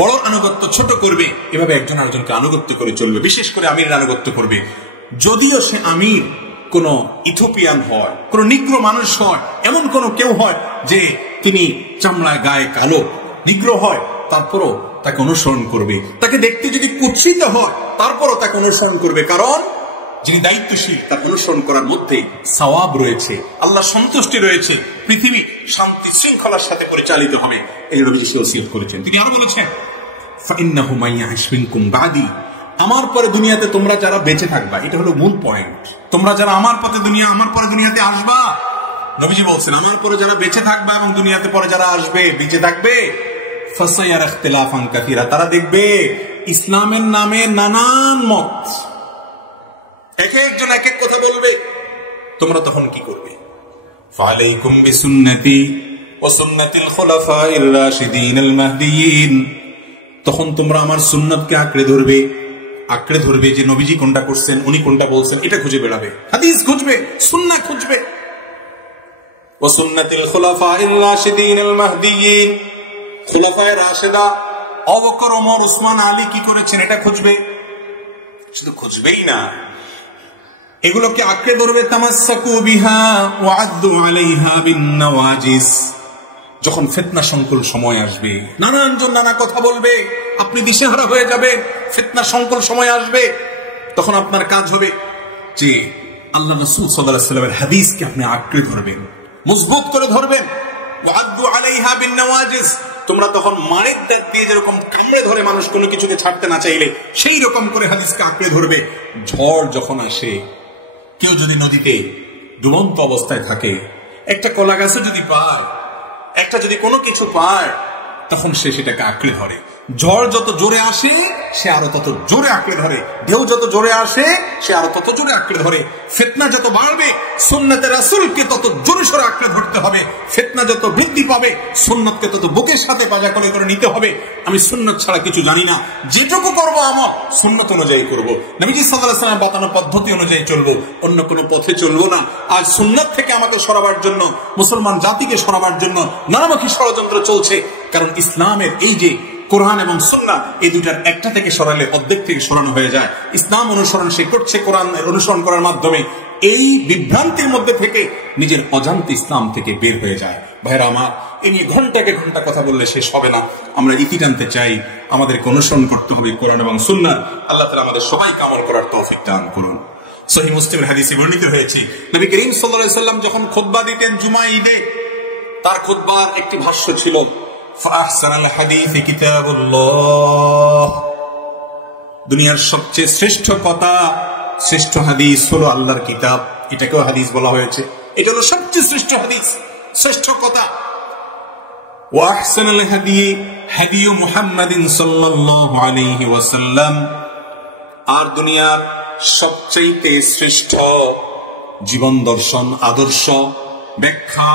বড় আনুগত্য ছোট করবে। এভাবে একজন আরেকজনকে আনুগত্য করে চলবে, বিশেষ করে আমিরের আনুগত্য করবে। যদিও সে আমির কোন ইথিওপিয়ান হয়, কোন নিগ্রো মানুষ হয়, এমন কোন কেউ হয় যে তিনি চামড়ায় গায়ে কালো, নিগ্রো হয়, তারপরও তাকে অনুসরণ করবে। তাকে দেখতে যদি কুৎসিত হয়, তারপরও তাকে অনুসরণ করবে, কারণ যিনি দায়িত্বশীল তার অনুসরণ করার মধ্যে সওয়াব রয়েছে, আল্লাহ সন্তুষ্টি রয়েছে, পৃথিবী শান্তি শৃঙ্খলার সাথে পরিচালিত হবে। এই নবীজি ওসিয়ত করেছেন। তিনি আরো বলেছেন, ফাইন্নাহু মাইয়াইশ মিনকুম বাদি, আমার পরে দুনিয়াতে তোমরা যারা বেঁচে থাকবা, এটা হলো মূল পয়েন্ট। তোমরা যারা আমার পরে দুনিয়াতে আসবা, নবীজি বলছেন, আমার পরে যারা বেঁচে থাকবা এবং দুনিয়াতে পরে যারা আসবে, বেঁচে থাকবে, ফাসায়ারা ইখতিলাফান কাসীরা, তারা দেখবে ইসলামের নামে নানান মত, এক একজন এক এক কথা বলবে। তোমরা তখন কি করবে? ফালাইকুম বিসুন্নতি ওয়া সুন্নাতিল খুলাফাইর রাশিদিনিল মাহদিয়িন, তখন তোমরা আমার সুন্নাতকে আঁকড়ে ধরবে যে নবীজি কোনটা করছেন, উনি কোনটা বলছেন, এটা খুঁজে বেড়াবে, হাদিস খুঁজবে, সুন্নাহ খুঁজবে। ওয়া সুন্নাতিল খুলাফাইর রাশিদিনিল মাহদিয়িন, খুলাফায়ে রাশিদা আবু বকর, ওমর, উসমান, আলী কি করেছেন এটা খুঁজবে। শুধু খুঁজবেই না, এগুলোকে আঁকড়ে ধরবে। তামাসসাকু বিহা ওয়া আদ্দু আলাইহা বিন নওয়াজিস, যখন ফিতনা সংকুল সময় আসবে, নানান জন নানা কথা বলবে, আপনি দিশেহারা হয়ে যাবেন। ফিতনা সংকুল সময় আসবে, তখন আপনার কাজ হবে যে আল্লাহ রাসূল সাল্লাল্লাহু আলাইহি ওয়াসাল্লামের হাদিসকে আপনি আঁকড়ে ধরবেন, মজবুত করে ধরবেন। ওয়াআদু আলাইহা বিন-নওয়াজিস, তোমরা তখন মারের দাঁত দিয়ে যেরকম কামড়ে ধরে মানুষ কোনো কিছুকে ছাড়তে না চাইলে সেই রকম করে হাদিসকে আঁকড়ে ধরবে। ঝড় যখন আসে, কেউ যদি নদীতে ডুবন্ত অবস্থায় থাকে, একটা কলা গাছে যদি পায়, একটা যদি কোনো কিছু পায়, তখন সে সেটাকে আঁকড়ে ধরে। ঝড় যত জোরে আসে সে আরো তত জোরে আঁকড়ে ধরে, ঢেউ যত জোরে আসে সে আরো তত জোরে আঁকড়ে ধরে। ফিতনা যত বাড়বে সুন্নতে রাসূলকে তত জোরে সোরে আঁকড়ে ধরতে হবে। ফিতনা যত বৃদ্ধি পাবে সুন্নতকে তত বুকের সাথে পাজা করে করে নিতে হবে। আমি সুন্নত ছাড়া কিছু জানি না, যেটুকু করবো আমার সুন্নত অনুযায়ী করবো, নবীজি সাল্লাল্লাহু আলাইহি ওয়াসাল্লাম বাতানো পদ্ধতি অনুযায়ী চলবো, অন্য কোনো পথে চলবো না। আজ সুন্নত থেকে আমাকে সরাবার জন্য, মুসলমান জাতিকে সরাবার জন্য নানামুখী ষড়যন্ত্র চলছে। কারণ ইসলামের এই যে কোরআন এবং সুন্নাহ, এই দুটার একটা থেকে সরালে অর্ধেক থেকে সরানো হয়ে যায়। ইসলাম অনুসরণ সে করছে কোরআন অনুসরণ করার মাধ্যমে, এই বিভ্রান্তির মধ্যে থেকে নিজের অজান্তে ইসলাম থেকে বের হয়ে যায়। ভাইরা আমার, এ নিয়ে ঘন্টাকে ঘন্টা কথা বললে শেষ হবে না। আমরা ইতি জানতে চাই, আমাদেরকে অনুসরণ করতে হবে কোরআন এবং সুন্নাহ। আল্লাহ তাআলা আমাদের সবাইকে আমল করার তৌফিক দান করুন। সহিহ মুসলিমের হাদিসে বর্ণিত হয়েছে, নবী করিম সাল্লাল্লাহু আলাইহি ওয়াসাল্লাম যখন খুতবা দিতেন জুমা ঈদে, তার খুতবার একটি ভাষ্য ছিল, ফাহসানাল হাদিসি কিতাবুল্লাহ, দুনিয়ার সবচেয়ে শ্রেষ্ঠ কথা, শ্রেষ্ঠ হাদিস হলো আল্লাহর কিতাব। এটাকেও হাদিস বলা হয়েছে, এটা হলো সবচেয়ে শ্রেষ্ঠ হাদিস, শ্রেষ্ঠ কথা। ওয়া আহসানুল হাদি হাদিয়ু মুহাম্মাদিন সাল্লাল্লাহু আলাইহি ওয়াসাল্লাম, আর দুনিয়ার সবচেয়ে শ্রেষ্ঠ জীবন দর্শন, আদর্শ, ব্যাখ্যা,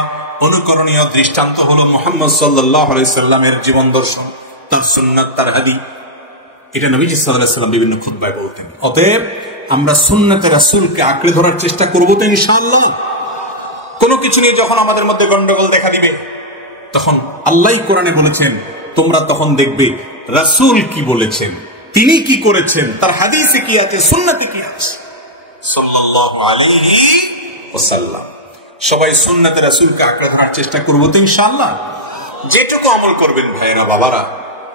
অনুকরণীয় দৃষ্টান্ত হলো মুহাম্মদ সাল্লাল্লাহু আলাইহি সাল্লামের জীবন দর্শন, তার সুন্নাত, তার হাদিস। এটা নবীজি সাল্লাল্লাহু আলাইহি সাল্লাম বিভিন্ন খুতবায় বলতেন। অতএব আমরা সুন্নাতে রাসূলকে আঁকড়ে ধরার চেষ্টা করব তো ইনশাআল্লাহ। কোনো কিছু নিয়ে যখন আমাদের মধ্যে গন্ডগোল দেখা দিবে, তখন আল্লাহই কোরআনে বলেছেন, তোমরা তখন দেখবে রাসূল কি বলেছেন, তিনি কি করেছেন, তার হাদিসে কি আছে, সুন্নাতে কি আছে, সাল্লাল্লাহু আলাইহি ওয়াসাল্লাম। সবাই সুন্নাতে রাসূলকে আঁকড়ে ধরার চেষ্টা করব তো ইনশাআল্লাহ। যেটুকু আমল করবেন ভাইরা বাবারা,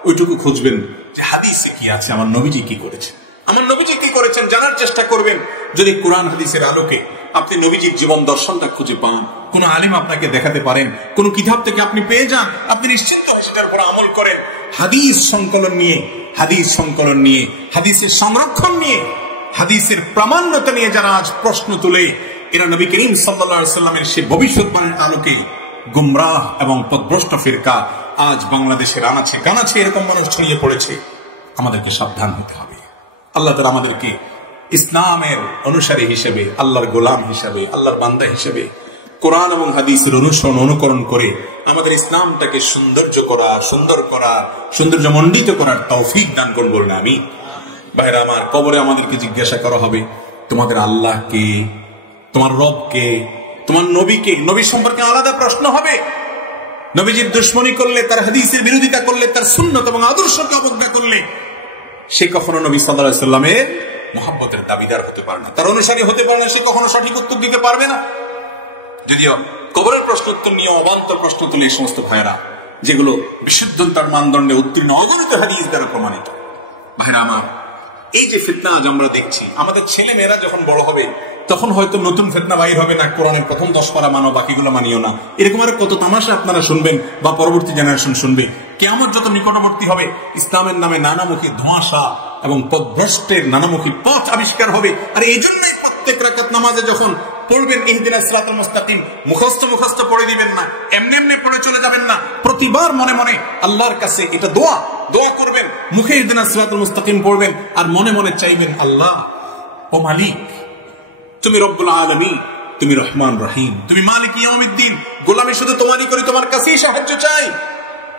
ওইটুকু খুঁজবেন যে হাদিসে কি আছে, আমার নবীজি কি করেছেন, আমার নবীজি কি করেছেন জানার চেষ্টা করবেন। যদি কোরআন হাদিসের আলোকে আপনি নবীজির জীবন দর্শনটা খুঁজে পান, কোন আলেম আপনাকে দেখাতে পারেন, কোন কিতাব থেকে আপনি পেয়ে যান, আপনি নিশ্চিন্ত সেটার উপর আমল করেন। হাদিস সংকলন নিয়ে, হাদিস সংকলন নিয়ে, হাদিসের সংরক্ষণ নিয়ে, হাদিসের প্রামাণ্যতা নিয়ে যারা আজ প্রশ্ন তুলে, এরা নবী করিম সাল্লাল্লাহু আলাইহি সাল্লামের সেই ভবিষ্যৎবাণীর আলোকে গুমরাহ এবং পথভ্রষ্ট ফিরকা আজ বাংলাদেশের আনাচে কানাচে এরকম মানুষ ছড়িয়ে পড়েছে। আমাদেরকে সাবধান হতে হবে। আল্লাহ তাআলা আমাদেরকে ইসলামের অনুসারী হিসেবে, আল্লাহর গোলাম হিসেবে, আল্লাহর বান্দা হিসেবে কোরআন এবং হাদিসের অনুসরণ অনুকরণ করে আমাদের ইসলামটাকে সুন্দর করার সৌন্দর্যমণ্ডিত করার তৌফিক দান করুন বলুন আমিন। ভাইরা আমার, কবরে আমাদেরকে জিজ্ঞাসা করা হবে, তোমাদের আল্লাহ কে, তোমার রব কে, তোমার নবী কে? নবী সম্পর্কে আলাদা প্রশ্ন হবে। নবীজির দুশমনী করলে, তার হাদিসের বিরোধিতা করলে, তার সুন্নত এবং আদর্শকে অবজ্ঞা করলে, সে কখনো নবী সাল্লাল্লাহু আলাইহি সাল্লামের মহব্বতের দাবিদার হতে পারে না, তার অনুসারী হতে পারে না, সে কখনো সঠিক উত্তর দিতে পারবে না। যদিও কবরের প্রশ্ন উত্তর নিয়ে অবান্তর প্রশ্ন তুলে এই সমস্ত ভাইরা, যেগুলো বিশুদ্ধতার মানদণ্ডে উত্তীর্ণ, অগণিত হাদিস দ্বারা প্রমাণিত। ভাইরা আমার, এই যে ফিতনা আজ আমরা দেখছি, আমাদের ছেলে মেয়েরা যখন বড় হবে তখন হয়তো নতুন ফিতনা বাইর হবে না, কোরআনের প্রথম 10 পারা মানো, বাকিগুলো মানিও না, এরকম আর কত তামাশা আপনারা শুনবেন বা পরবর্তী জেনারেশন শুনবে। কিয়ামত যত নিকটবর্তী হবে, ইসলামের নামে নানামুখী ধোঁয়াশা এবং পথভ্রষ্টের নানামুখী পথ আবিষ্কার হবে। আর এই জন্যই প্রত্যেক রাকাত নামাজে যখন পড়বেন ইহদিনাস সিরাতাল মুস্তাকিম, মুখস্থ পড়ে দিবেন না, এমনি পড়ে চলে যাবেন না, প্রতিবার মনে মনে আল্লাহর কাছে এটা দোয়া করবেন, মুখে ইহদিনাস সিরাতাল মুস্তাকিম পড়বেন আর মনে মনে চাইবেন, আল্লাহ ও মালিক, তুমি রব্বুল আলামিন, তুমি রহমান রহিম, তুমি মালিক ইয়াউমিদ্দিন, গোলামি শুধু তোমারই করি, তোমার কাছেই সাহায্য চাই।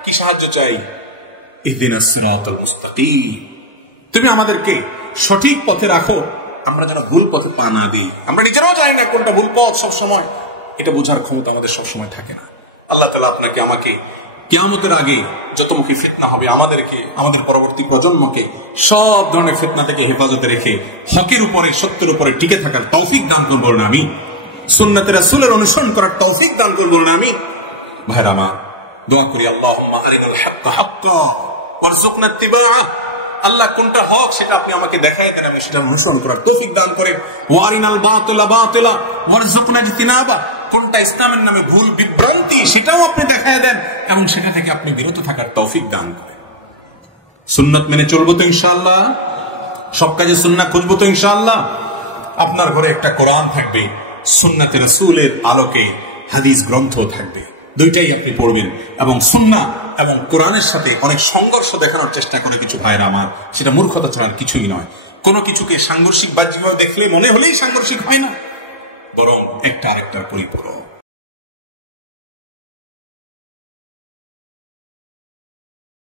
কি সাহায্য চাই? ইহদিনাস সিরাতাল মুস্তাকিম, তুমি আমাদেরকে সঠিক পথে রাখো, আমরা যেন ভুল পথে পা না দিই। আমরা নিজেরাও জানি না কোনটা ভুল পথ, সবসময় এটা বোঝার ক্ষমতা আমাদের সবসময় থাকে না। আল্লাহ তাআলা আপনাকে আমাকে কিয়ামতের আগে যতমুখী ফিতনা হবে, আমাদেরকে, আমাদের পরবর্তী প্রজন্মকে সব ধরনের ফিতনা থেকে হেফাজতে রেখে হকের উপরে, সত্যের উপরে টিকে থাকার তৌফিক দান করুন বলুন আমিন। সুন্নাতে রাসূলের অনুসরণ করার তৌফিক দান করুন বলুন আমিন। ভাইরা আমার, দোয়া করি, আল্লাহুম্মা আরিনাল হাক্কা হাক্কা ওয়ারযুকনা ইত্তিবাআহ, আল্লাহ কোনটা হক সেটা আপনি আমাকে দেখায় দেন, আমি সেটা অনুসরণ করার তৌফিক দান করেন। ওয়ারিনাল বাতিলা বাতিলা ওয়ারযুকনা ইজতিনাবা, কোনটা ইসলামের নামে ভুল বিভ্রান্তি সেটাও আপনি দেখায় দেন এবং সেটা থেকে আপনি বিরত থাকার তৌফিক দান করেন। সুন্নাত মেনে চলবো তো ইনশাআল্লাহ, সব কাজে সুন্নাহ খুঁজবো তো ইনশাআল্লাহ। আপনার ঘরে একটা কোরআন থাকবে, সুন্নাতে রাসূলের আলোকে হাদিস গ্রন্থ থাকবে, দুইটাই আপনি পড়বেন। এবং সুন্নাহ এবং কোরআনের সাথে অনেক সংঘর্ষ দেখানোর চেষ্টা করে কিছু ভাইরা আমার, সেটা মূর্খতা ছাড়া কিছুই নয়। কোনো কিছুকে সাংঘর্ষিক বাহ্যিকভাবে দেখলে মনে হলেই সাংঘর্ষিক হয় না, বরং একটা আরেকটার পরিপূরক।